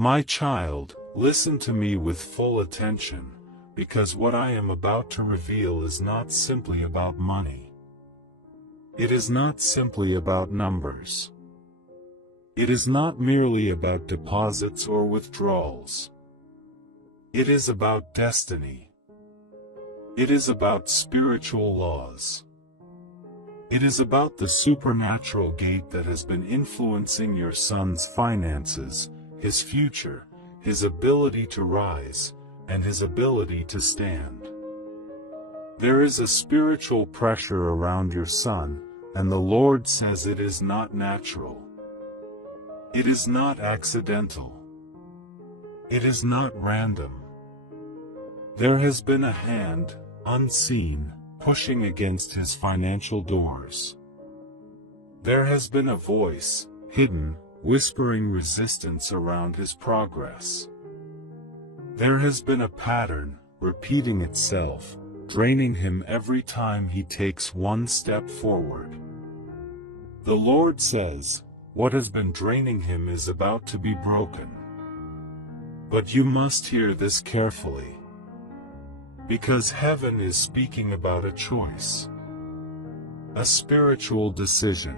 My child, listen to me with full attention, because what I am about to reveal is not simply about money. It is not simply about numbers. It is not merely about deposits or withdrawals. It is about destiny. It is about spiritual laws. It is about the supernatural gate that has been influencing your son's finances, his future, his ability to rise, and his ability to stand. There is a spiritual pressure around your son, and the Lord says it is not natural. It is not accidental. It is not random. There has been a hand, unseen, pushing against his financial doors. There has been a voice, hidden, whispering resistance around his progress. There has been a pattern, repeating itself, draining him every time he takes one step forward. The Lord says, what has been draining him is about to be broken. But you must hear this carefully. Because heaven is speaking about a choice. A spiritual decision.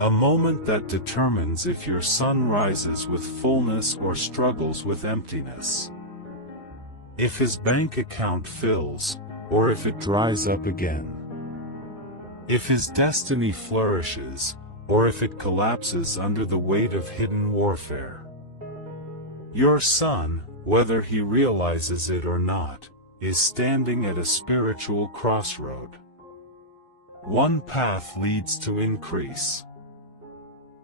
A moment that determines if your son rises with fullness or struggles with emptiness. If his bank account fills, or if it dries up again. If his destiny flourishes, or if it collapses under the weight of hidden warfare. Your son, whether he realizes it or not, is standing at a spiritual crossroad. One path leads to increase.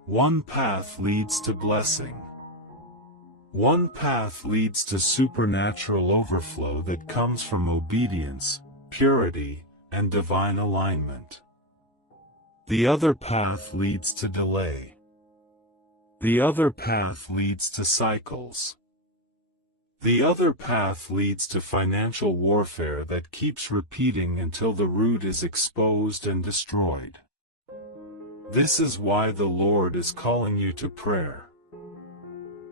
One path leads to blessing. One path leads to supernatural overflow that comes from obedience, purity, and divine alignment. The other path leads to delay. The other path leads to cycles. The other path leads to financial warfare that keeps repeating until the root is exposed and destroyed. This is why the Lord is calling you to prayer.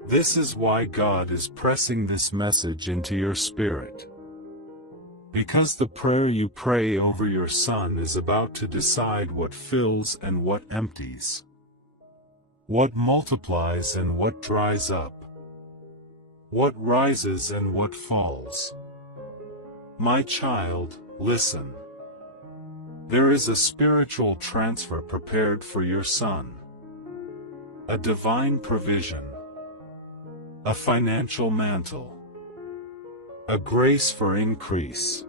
This is why God is pressing this message into your spirit. Because the prayer you pray over your son is about to decide what fills and what empties. What multiplies and what dries up. What rises and what falls. My child, listen. There is a spiritual transfer prepared for your son. A divine provision. A financial mantle. A grace for increase.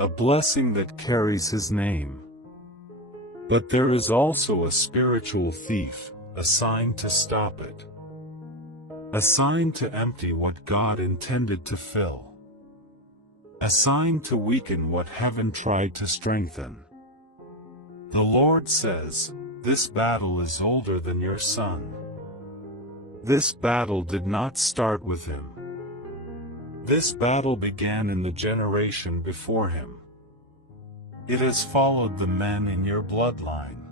A blessing that carries his name. But there is also a spiritual thief, assigned to stop it. Assigned to empty what God intended to fill. Assigned to weaken what heaven tried to strengthen. The Lord says, this battle is older than your son. This battle did not start with him. This battle began in the generation before him. It has followed the men in your bloodline.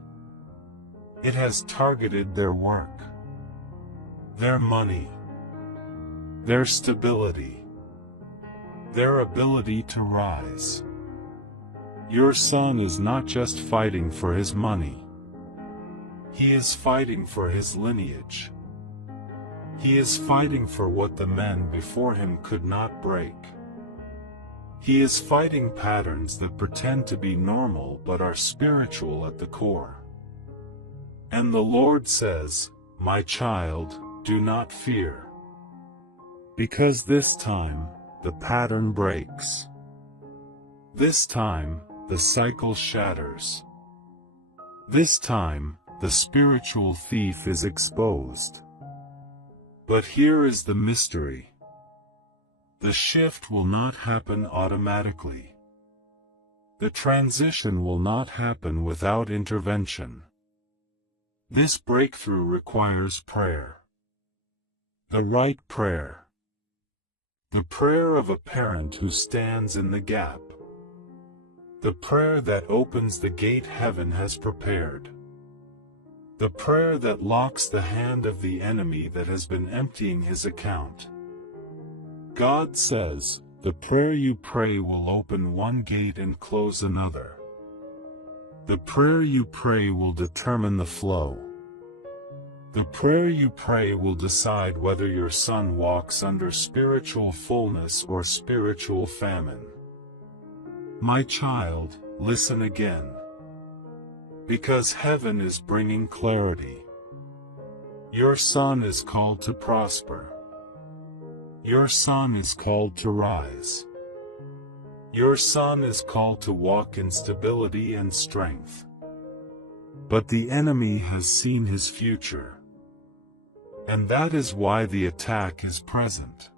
It has targeted their work, their money, their stability, their ability to rise. Your son is not just fighting for his money. He is fighting for his lineage. He is fighting for what the men before him could not break. He is fighting patterns that pretend to be normal but are spiritual at the core. And the Lord says, my child, do not fear. Because this time, the pattern breaks. This time, the cycle shatters. This time, the spiritual thief is exposed. But here is the mystery. The shift will not happen automatically. The transition will not happen without intervention. This breakthrough requires prayer. The right prayer. The prayer of a parent who stands in the gap. The prayer that opens the gate heaven has prepared. The prayer that locks the hand of the enemy that has been emptying his account. God says, the prayer you pray will open one gate and close another. The prayer you pray will determine the flow. The prayer you pray will decide whether your son walks under spiritual fullness or spiritual famine. My child, listen again. Because heaven is bringing clarity. Your son is called to prosper. Your son is called to rise. Your son is called to walk in stability and strength. But the enemy has seen his future. And that is why the attack is present.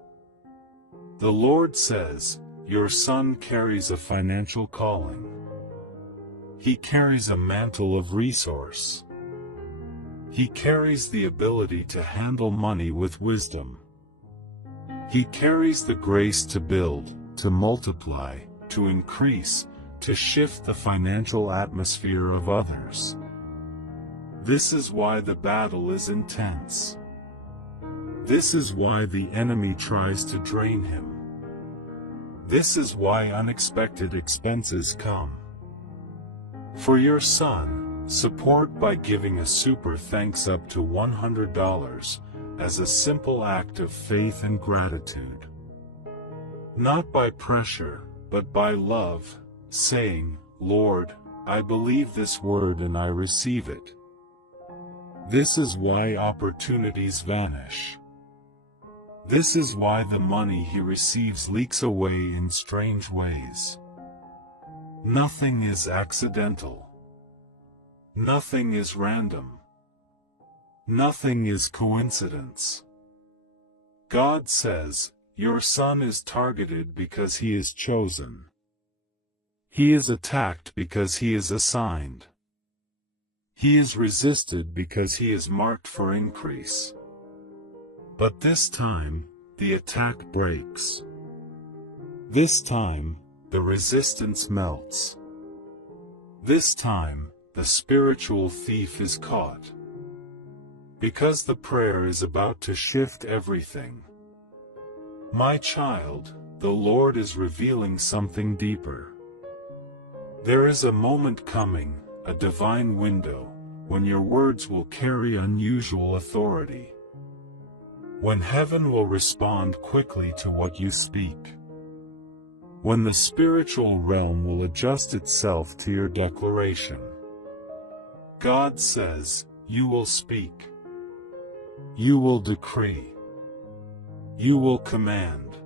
The Lord says, your son carries a financial calling. He carries a mantle of resource. He carries the ability to handle money with wisdom. He carries the grace to build, to multiply, to increase, to shift the financial atmosphere of others. This is why the battle is intense. This is why the enemy tries to drain him. This is why unexpected expenses come. For your son, support by giving a super thanks up to $100 as a simple act of faith and gratitude. Not by pressure, but by love, saying, Lord, I believe this word and I receive it. This is why opportunities vanish. This is why the money he receives leaks away in strange ways. Nothing is accidental. Nothing is random. Nothing is coincidence. God says, your son is targeted because he is chosen. He is attacked because he is assigned. He is resisted because he is marked for increase. But this time, the attack breaks. This time, the resistance melts. This time, the spiritual thief is caught. Because the prayer is about to shift everything. My child, the Lord is revealing something deeper. There is a moment coming, a divine window, when your words will carry unusual authority. When heaven will respond quickly to what you speak. When the spiritual realm will adjust itself to your declaration. God says, you will speak. You will decree. You will command.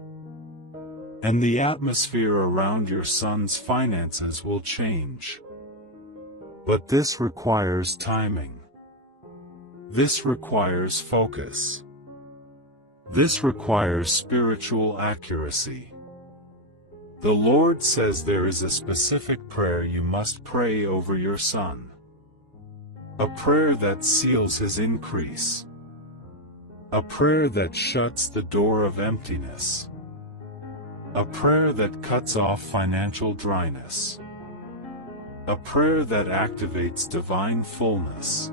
And the atmosphere around your son's finances will change. But this requires timing. This requires focus. This requires spiritual accuracy. The Lord says there is a specific prayer you must pray over your son. A prayer that seals his increase. A prayer that shuts the door of emptiness. A prayer that cuts off financial dryness. A prayer that activates divine fullness.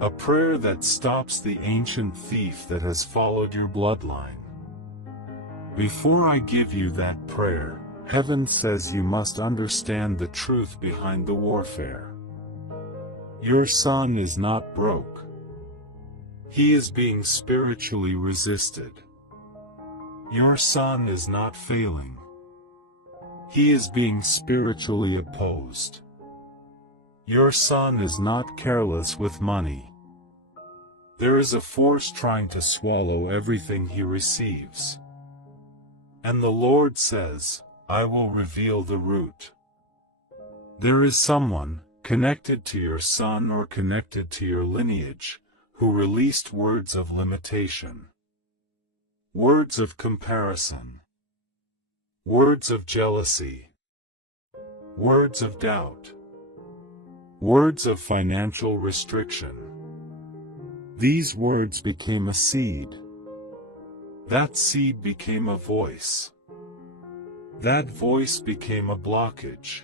A prayer that stops the ancient thief that has followed your bloodline. Before I give you that prayer, heaven says you must understand the truth behind the warfare. Your son is not broke. He is being spiritually resisted. Your son is not failing. He is being spiritually opposed. Your son is not careless with money. There is a force trying to swallow everything he receives. And the Lord says, I will reveal the root. There is someone, connected to your son or connected to your lineage, who released words of limitation. Words of comparison. Words of jealousy. Words of doubt. Words of financial restriction. These words became a seed. That seed became a voice. That voice became a blockage.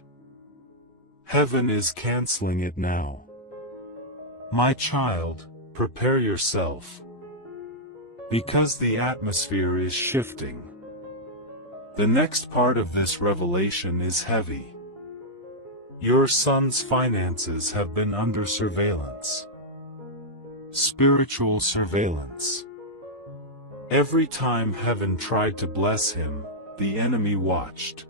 Heaven is canceling it now. My child, prepare yourself. Because the atmosphere is shifting. The next part of this revelation is heavy. Your son's finances have been under surveillance. Spiritual surveillance. Every time heaven tried to bless him, the enemy watched.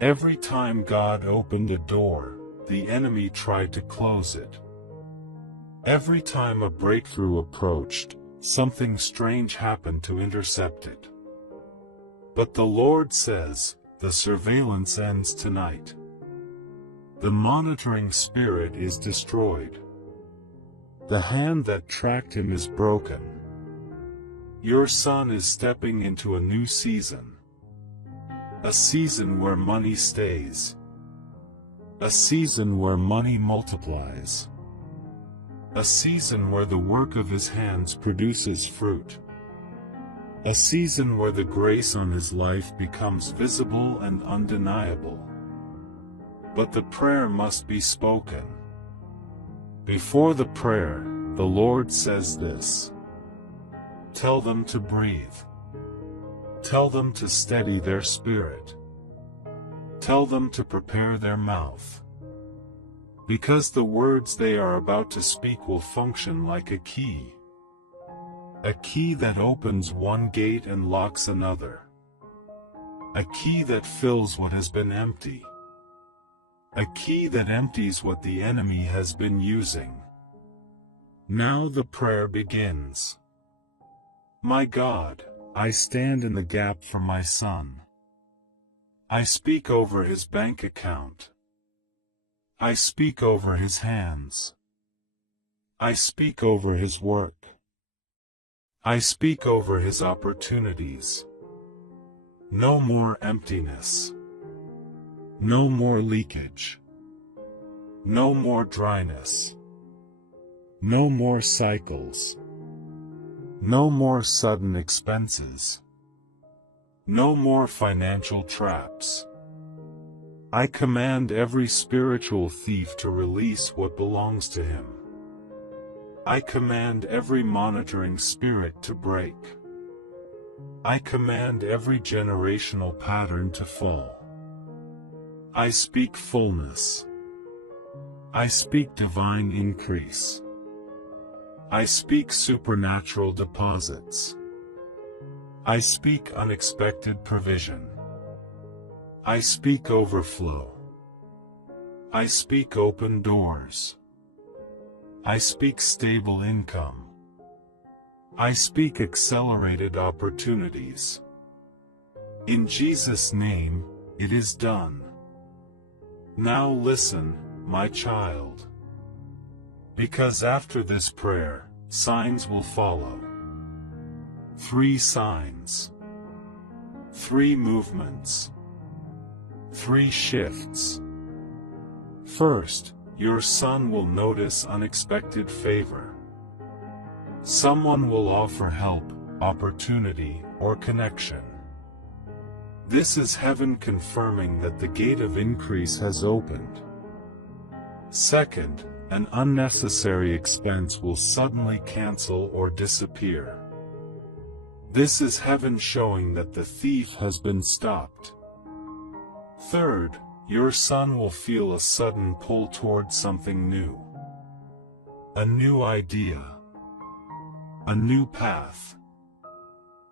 Every time God opened a door, the enemy tried to close it. Every time a breakthrough approached, something strange happened to intercept it. But the Lord says, the surveillance ends tonight. The monitoring spirit is destroyed. The hand that tracked him is broken. Your son is stepping into a new season. A season where money stays. A season where money multiplies. A season where the work of his hands produces fruit. A season where the grace on his life becomes visible and undeniable. But the prayer must be spoken. Before the prayer, the Lord says this. Tell them to breathe. Tell them to steady their spirit. Tell them to prepare their mouth. Because the words they are about to speak will function like a key. A key that opens one gate and locks another. A key that fills what has been empty. A key that empties what the enemy has been using. Now the prayer begins. My God, I stand in the gap for my son. I speak over his bank account. I speak over his hands. I speak over his work. I speak over his opportunities. No more emptiness. No more leakage. No more dryness. No more cycles. No more sudden expenses. No more financial traps. I command every spiritual thief to release what belongs to him. I command every monitoring spirit to break. I command every generational pattern to fall. I speak fullness. I speak divine increase. I speak supernatural deposits. I speak unexpected provision. I speak overflow. I speak open doors. I speak stable income. I speak accelerated opportunities. In Jesus' name, it is done. Now listen, my child. Because after this prayer, signs will follow. 3 signs. 3 movements. 3 shifts. First, your son will notice unexpected favor. Someone will offer help, opportunity, or connection. This is heaven confirming that the gate of increase has opened. Second, an unnecessary expense will suddenly cancel or disappear. This is heaven showing that the thief has been stopped. Third, your son will feel a sudden pull toward something new. A new idea. A new path.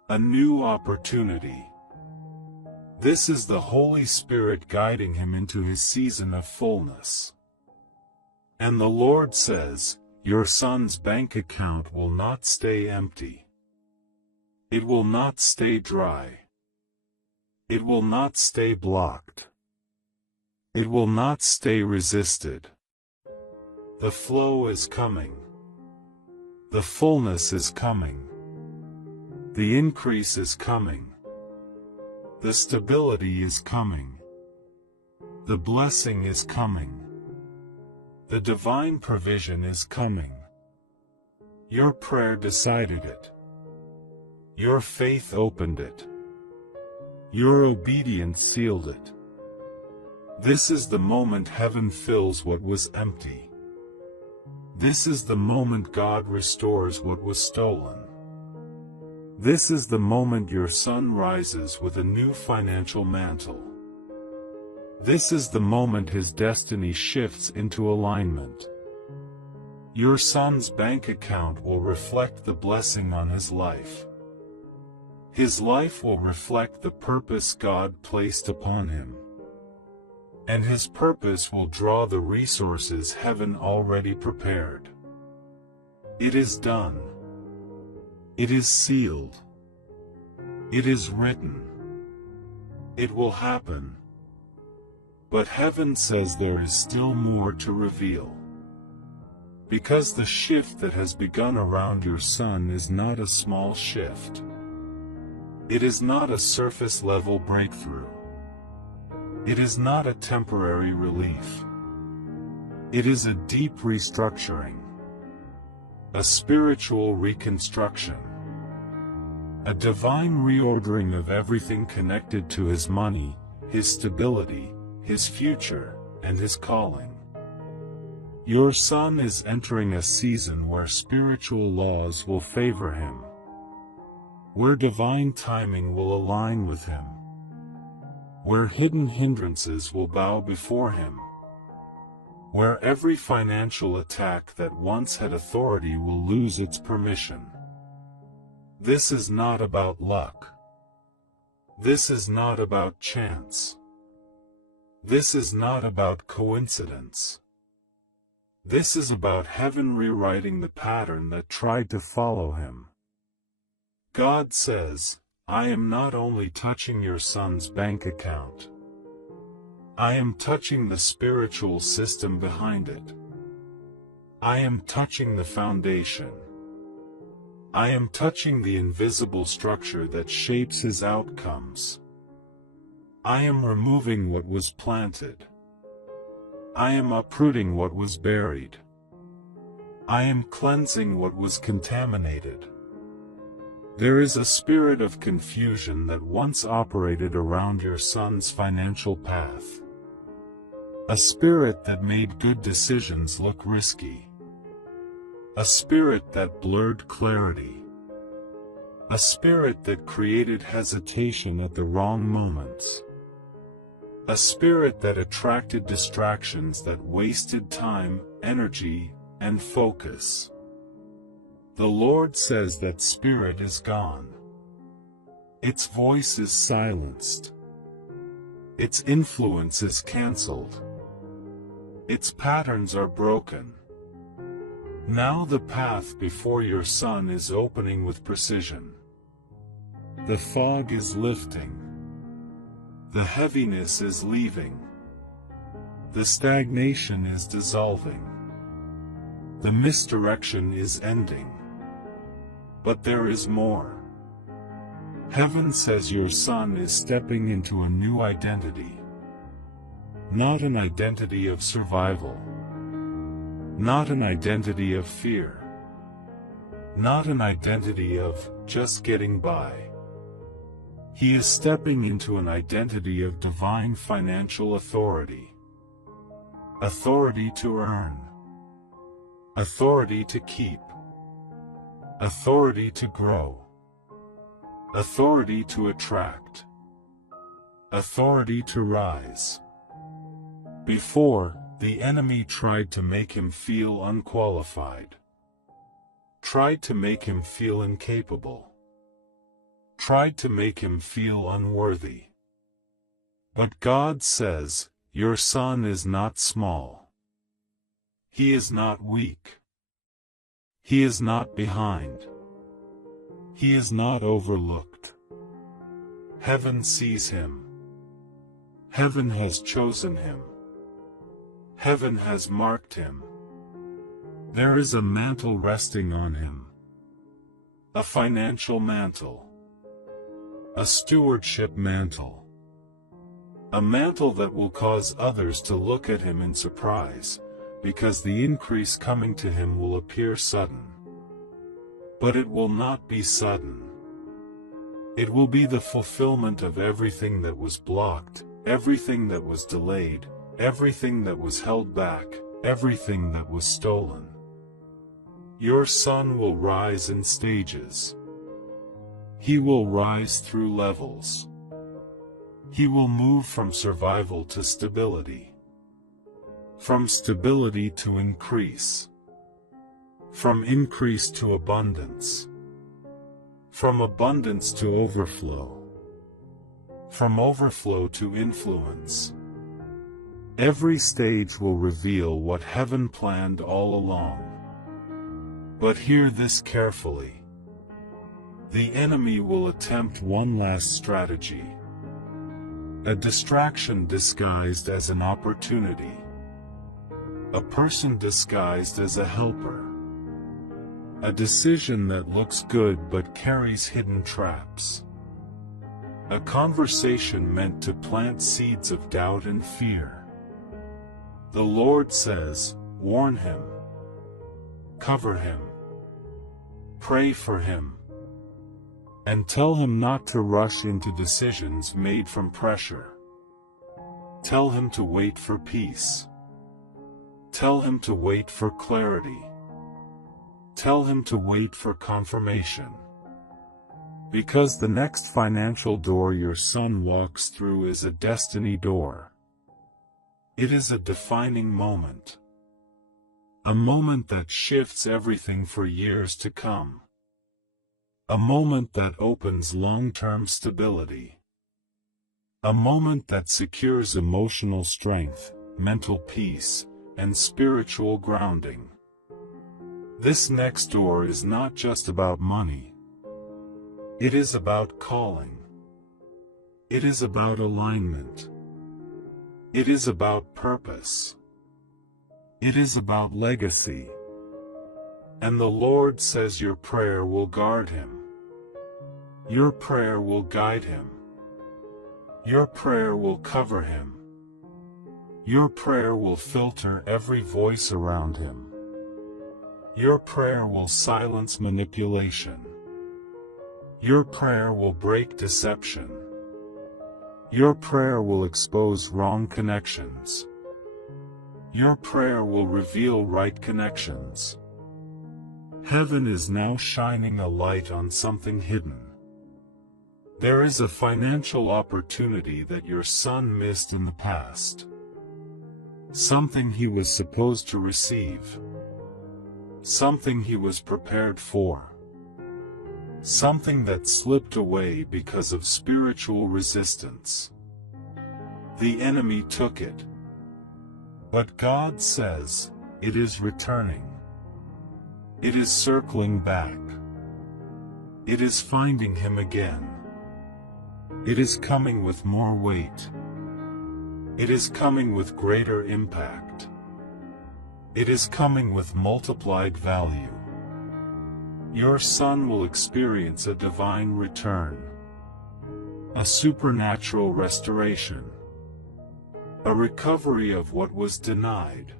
A new opportunity. This is the Holy Spirit guiding him into his season of fullness. And the Lord says, your son's bank account will not stay empty. It will not stay dry. It will not stay blocked. It will not stay resisted. The flow is coming. The fullness is coming. The increase is coming. The stability is coming. The blessing is coming. The divine provision is coming. Your prayer decided it. Your faith opened it. Your obedience sealed it. This is the moment heaven fills what was empty. This is the moment God restores what was stolen. This is the moment your son rises with a new financial mantle. This is the moment his destiny shifts into alignment. Your son's bank account will reflect the blessing on his life. His life will reflect the purpose God placed upon him. And his purpose will draw the resources heaven already prepared. It is done. It is sealed. It is written. It will happen. But heaven says there is still more to reveal. Because the shift that has begun around your son is not a small shift. It is not a surface-level breakthrough. It is not a temporary relief. It is a deep restructuring. A spiritual reconstruction. A divine reordering of everything connected to his money, his stability, his future, and his calling. Your son is entering a season where spiritual laws will favor him, where divine timing will align with him, where hidden hindrances will bow before him, where every financial attack that once had authority will lose its permission. This is not about luck. This is not about chance. This is not about coincidence. This is about heaven rewriting the pattern that tried to follow him. God says, I am not only touching your son's bank account. I am touching the spiritual system behind it. I am touching the foundation. I am touching the invisible structure that shapes his outcomes. I am removing what was planted. I am uprooting what was buried. I am cleansing what was contaminated. There is a spirit of confusion that once operated around your son's financial path. A spirit that made good decisions look risky. A spirit that blurred clarity. A spirit that created hesitation at the wrong moments. A spirit that attracted distractions that wasted time, energy, and focus. The Lord says that spirit is gone. Its voice is silenced. Its influence is canceled. Its patterns are broken. Now the path before your son is opening with precision. The fog is lifting. The heaviness is leaving. The stagnation is dissolving. The misdirection is ending. But there is more. Heaven says your son is stepping into a new identity. Not an identity of survival. Not an identity of fear. Not an identity of just getting by. He is stepping into an identity of divine financial authority. Authority to earn. Authority to keep. Authority to grow. Authority to attract. Authority to rise. Before, the enemy tried to make him feel unqualified. Tried to make him feel incapable. Tried to make him feel unworthy. But God says, your son is not small. He is not weak. He is not behind. He is not overlooked. Heaven sees him. Heaven has chosen him. Heaven has marked him. There is a mantle resting on him. A financial mantle. A stewardship mantle. A mantle that will cause others to look at him in surprise, because the increase coming to him will appear sudden. But it will not be sudden. It will be the fulfillment of everything that was blocked, everything that was delayed, everything that was held back, everything that was stolen. Your son will rise in stages. He will rise through levels. He will move from survival to stability. From stability to increase. From increase to abundance. From abundance to overflow. From overflow to influence. Every stage will reveal what heaven planned all along. But hear this carefully. The enemy will attempt one last strategy. A distraction disguised as an opportunity. A person disguised as a helper. A decision that looks good but carries hidden traps. A conversation meant to plant seeds of doubt and fear. The Lord says, warn him. Cover him. Pray for him. And tell him not to rush into decisions made from pressure. Tell him to wait for peace. Tell him to wait for clarity. Tell him to wait for confirmation. Because the next financial door your son walks through is a destiny door. It is a defining moment. A moment that shifts everything for years to come. A moment that opens long-term stability. A moment that secures emotional strength, mental peace, and spiritual grounding. This next door is not just about money. It is about calling. It is about alignment. It is about purpose. It is about legacy. And the Lord says your prayer will guard him. Your prayer will guide him. Your prayer will cover him. Your prayer will filter every voice around him. Your prayer will silence manipulation. Your prayer will break deception. Your prayer will expose wrong connections. Your prayer will reveal right connections. Heaven is now shining a light on something hidden. There is a financial opportunity that your son missed in the past. Something he was supposed to receive. Something he was prepared for. Something that slipped away because of spiritual resistance. The enemy took it. But God says, it is returning. It is circling back. It is finding him again. It is coming with more weight. It is coming with greater impact. It is coming with multiplied value. Your son will experience a divine return. A supernatural restoration. A recovery of what was denied.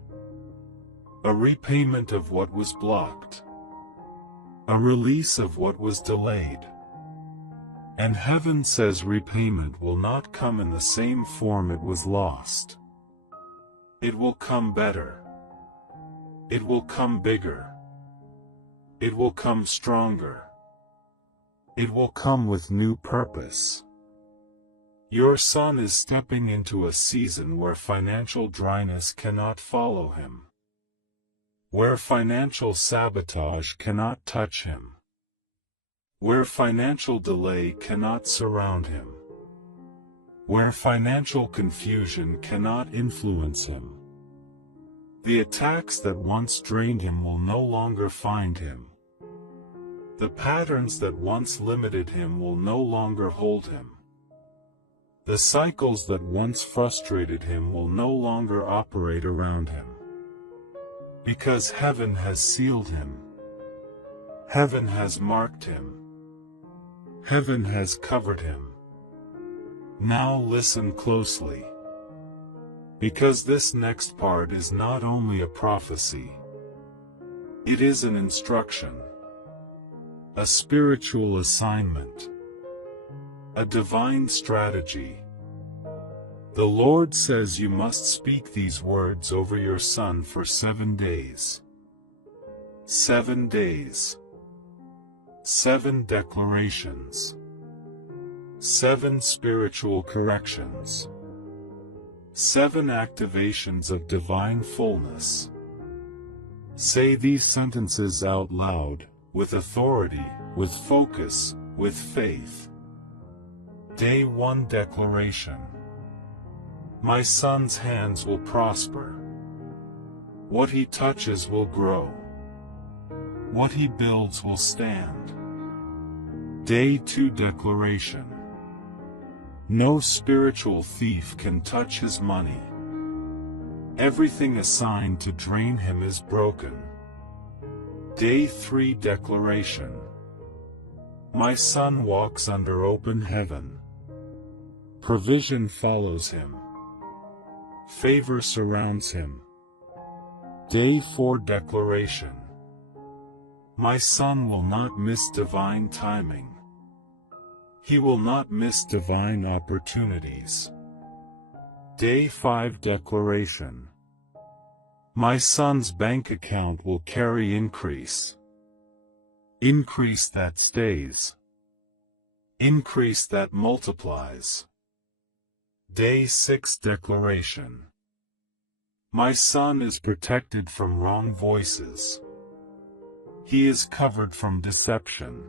A repayment of what was blocked. A release of what was delayed. And heaven says repayment will not come in the same form it was lost. It will come better. It will come bigger. It will come stronger. It will come with new purpose. Your son is stepping into a season where financial dryness cannot follow him. Where financial sabotage cannot touch him. Where financial delay cannot surround him. Where financial confusion cannot influence him. The attacks that once drained him will no longer find him. The patterns that once limited him will no longer hold him. The cycles that once frustrated him will no longer operate around him. Because heaven has sealed him. Heaven has marked him. Heaven has covered him. Now listen closely. Because this next part is not only a prophecy. It is an instruction. A spiritual assignment. A divine strategy. The Lord says you must speak these words over your son for 7 days. 7 days. 7 declarations. 7 spiritual corrections. 7 activations of divine fullness. Say these sentences out loud, with authority, with focus, with faith. Day 1 declaration. My son's hands will prosper. What he touches will grow. What he builds will stand. Day 2 declaration. No spiritual thief can touch his money. Everything assigned to drain him is broken. Day 3 declaration. My son walks under open heaven. Provision follows him. Favor surrounds him. Day 4 declaration. My son will not miss divine timing. He will not miss divine opportunities. Day 5 declaration. My son's bank account will carry increase. Increase that stays. Increase that multiplies. Day 6 declaration. My son is protected from wrong voices. He is covered from deception.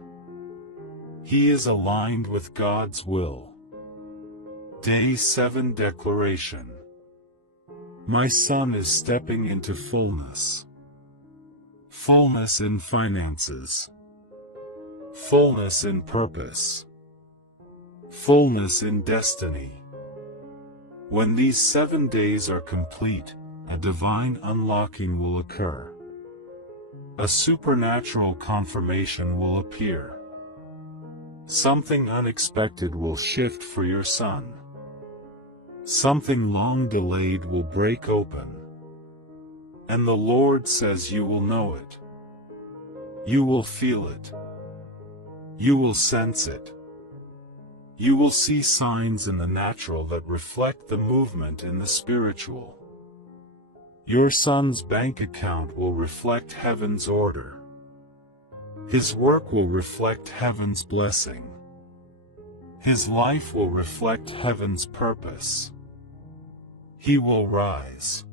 He is aligned with God's will. Day 7 declaration. My son is stepping into fullness. Fullness in finances. Fullness in purpose. Fullness in destiny. When these 7 days are complete, a divine unlocking will occur. A supernatural confirmation will appear. Something unexpected will shift for your son. Something long delayed will break open. And the Lord says you will know it. You will feel it. You will sense it. You will see signs in the natural that reflect the movement in the spiritual. Your son's bank account will reflect heaven's order. His work will reflect heaven's blessing. His life will reflect heaven's purpose. He will rise.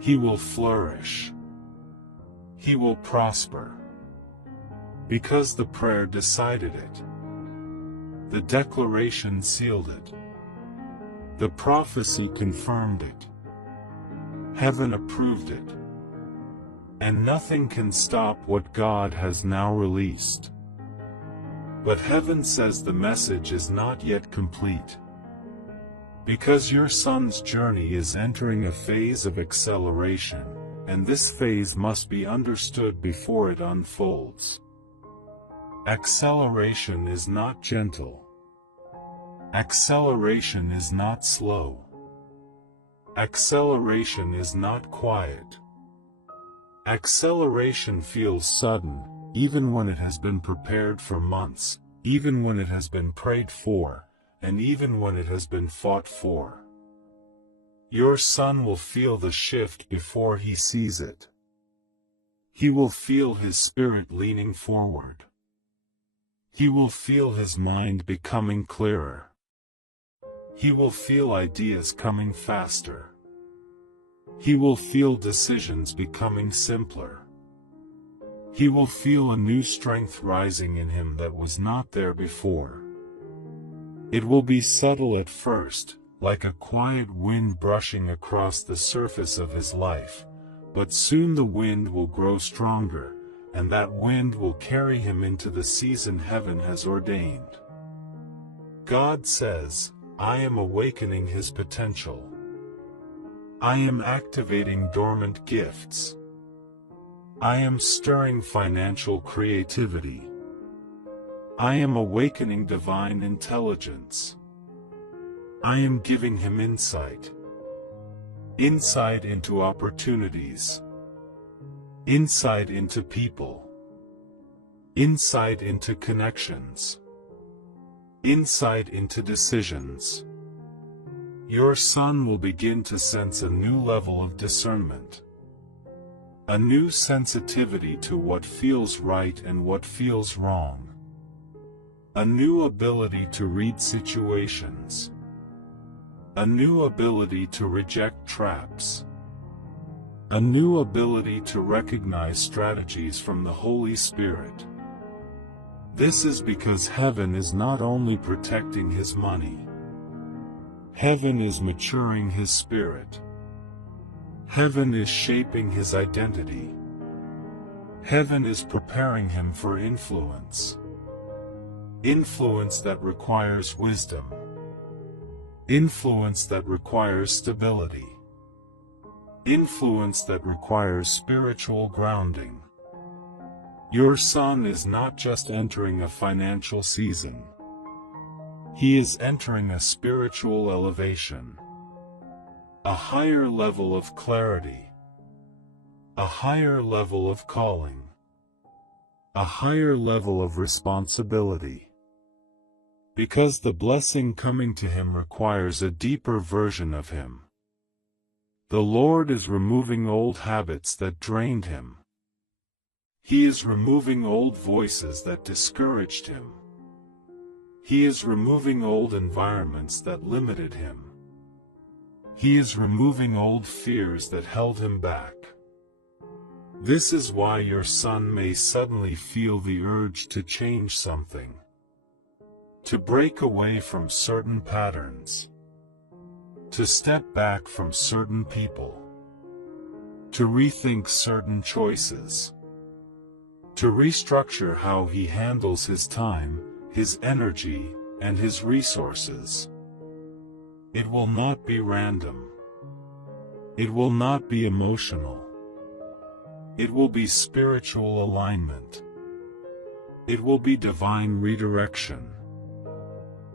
He will flourish. He will prosper. Because the prayer decided it. The declaration sealed it. The prophecy confirmed it. Heaven approved it. And nothing can stop what God has now released. But heaven says the message is not yet complete. Because your son's journey is entering a phase of acceleration, and this phase must be understood before it unfolds. Acceleration is not gentle. Acceleration is not slow. Acceleration is not quiet. Acceleration feels sudden, even when it has been prepared for months, even when it has been prayed for, and even when it has been fought for. Your son will feel the shift before he sees it. He will feel his spirit leaning forward. He will feel his mind becoming clearer. He will feel ideas coming faster. He will feel decisions becoming simpler. He will feel a new strength rising in him that was not there before. It will be subtle at first, like a quiet wind brushing across the surface of his life, but soon the wind will grow stronger, and that wind will carry him into the season heaven has ordained. God says, I am awakening his potential. I am activating dormant gifts. I am stirring financial creativity. I am awakening divine intelligence. I am giving him insight. Insight into opportunities. Insight into people. Insight into connections. Insight into decisions. Your son will begin to sense a new level of discernment. A new sensitivity to what feels right and what feels wrong. A new ability to read situations. A new ability to reject traps. A new ability to recognize strategies from the Holy Spirit. This is because heaven is not only protecting his money. Heaven is maturing his spirit. Heaven is shaping his identity. Heaven is preparing him for influence. Influence that requires wisdom. Influence that requires stability. Influence that requires spiritual grounding. Your son is not just entering a financial season. He is entering a spiritual elevation. A higher level of clarity. A higher level of calling. A higher level of responsibility. Because the blessing coming to him requires a deeper version of him. The Lord is removing old habits that drained him. He is removing old voices that discouraged him. He is removing old environments that limited him. He is removing old fears that held him back. This is why your son may suddenly feel the urge to change something. To break away from certain patterns. To step back from certain people. To rethink certain choices. To restructure how he handles his time, his energy, and his resources. It will not be random. It will not be emotional. It will be spiritual alignment. It will be divine redirection.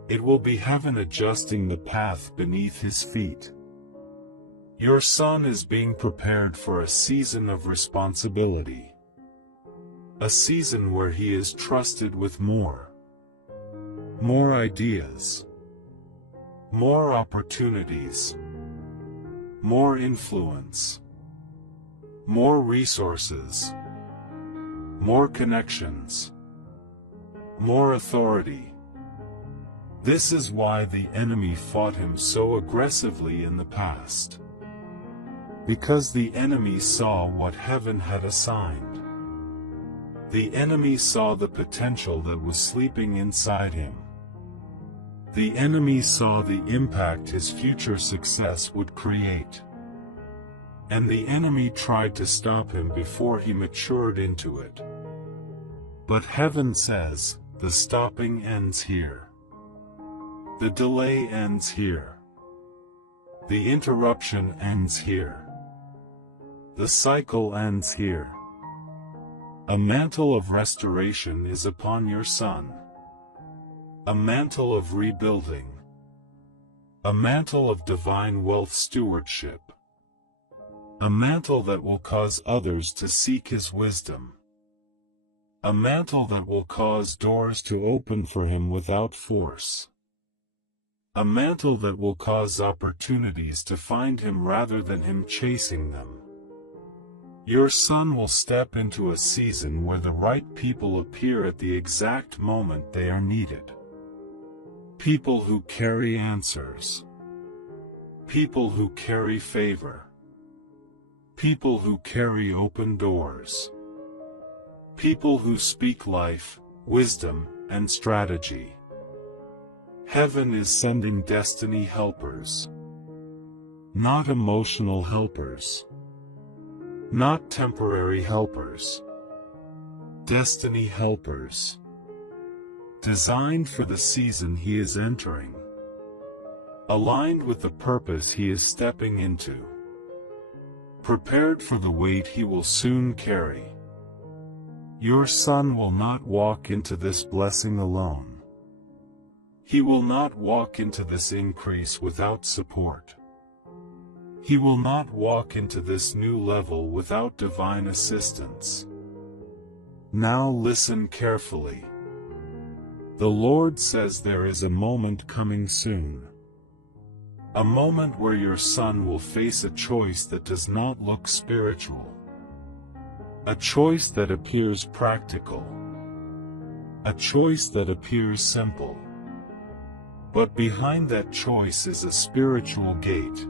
It will be heaven adjusting the path beneath his feet. Your son is being prepared for a season of responsibility. A season where he is trusted with more. More ideas. More opportunities. More influence. More resources. More connections. More authority. This is why the enemy fought him so aggressively in the past. Because the enemy saw what heaven had assigned. The enemy saw the potential that was sleeping inside him. The enemy saw the impact his future success would create. And the enemy tried to stop him before he matured into it. But heaven says, the stopping ends here. The delay ends here. The interruption ends here. The cycle ends here. A mantle of restoration is upon your son. A mantle of rebuilding. A mantle of divine wealth stewardship. A mantle that will cause others to seek his wisdom. A mantle that will cause doors to open for him without force. A mantle that will cause opportunities to find him rather than him chasing them. Your son will step into a season where the right people appear at the exact moment they are needed. People who carry answers. People who carry favor. People who carry open doors. People who speak life, wisdom, and strategy. Heaven is sending destiny helpers. Not emotional helpers. Not temporary helpers. Destiny helpers. Designed for the season he is entering. Aligned with the purpose he is stepping into. Prepared for the weight he will soon carry. Your son will not walk into this blessing alone. He will not walk into this increase without support. He will not walk into this new level without divine assistance. Now listen carefully. The Lord says there is a moment coming soon. A moment where your son will face a choice that does not look spiritual. A choice that appears practical. A choice that appears simple. But behind that choice is a spiritual gate.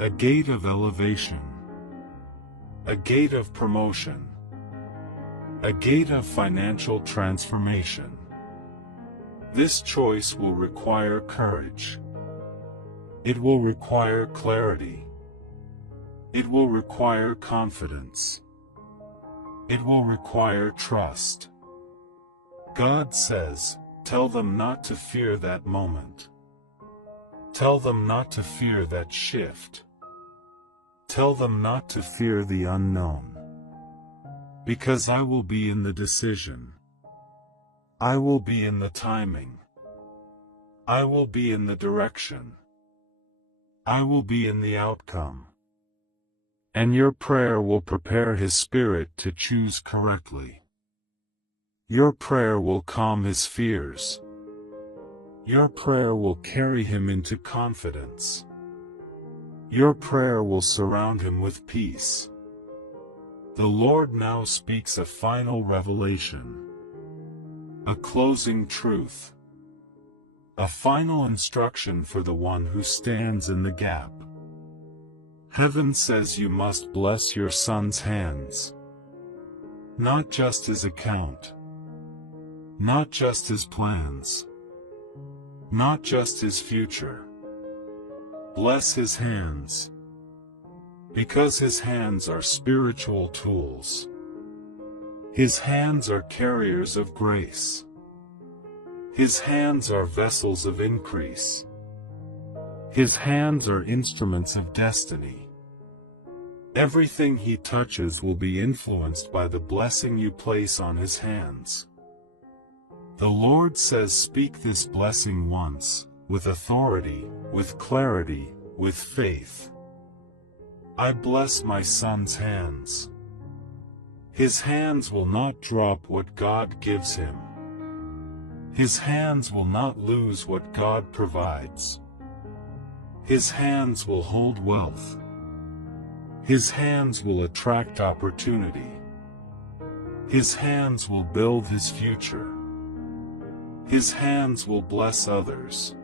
A gate of elevation. A gate of promotion. A gate of financial transformation. This choice will require courage. It will require clarity. It will require confidence. It will require trust. God says, tell them not to fear that moment. Tell them not to fear that shift. Tell them not to fear the unknown. Because I will be in the decision. I will be in the timing. I will be in the direction. I will be in the outcome. And your prayer will prepare his spirit to choose correctly. Your prayer will calm his fears. Your prayer will carry him into confidence. Your prayer will surround him with peace. The Lord now speaks a final revelation. A closing truth. A final instruction for the one who stands in the gap. Heaven says you must bless your son's hands. Not just his account. Not just his plans. Not just his future. Bless his hands. Because his hands are spiritual tools. His hands are carriers of grace. His hands are vessels of increase. His hands are instruments of destiny. Everything he touches will be influenced by the blessing you place on his hands. The Lord says speak this blessing once, with authority, with clarity, with faith. I bless my son's hands. His hands will not drop what God gives him. His hands will not lose what God provides. His hands will hold wealth. His hands will attract opportunity. His hands will build his future. His hands will bless others.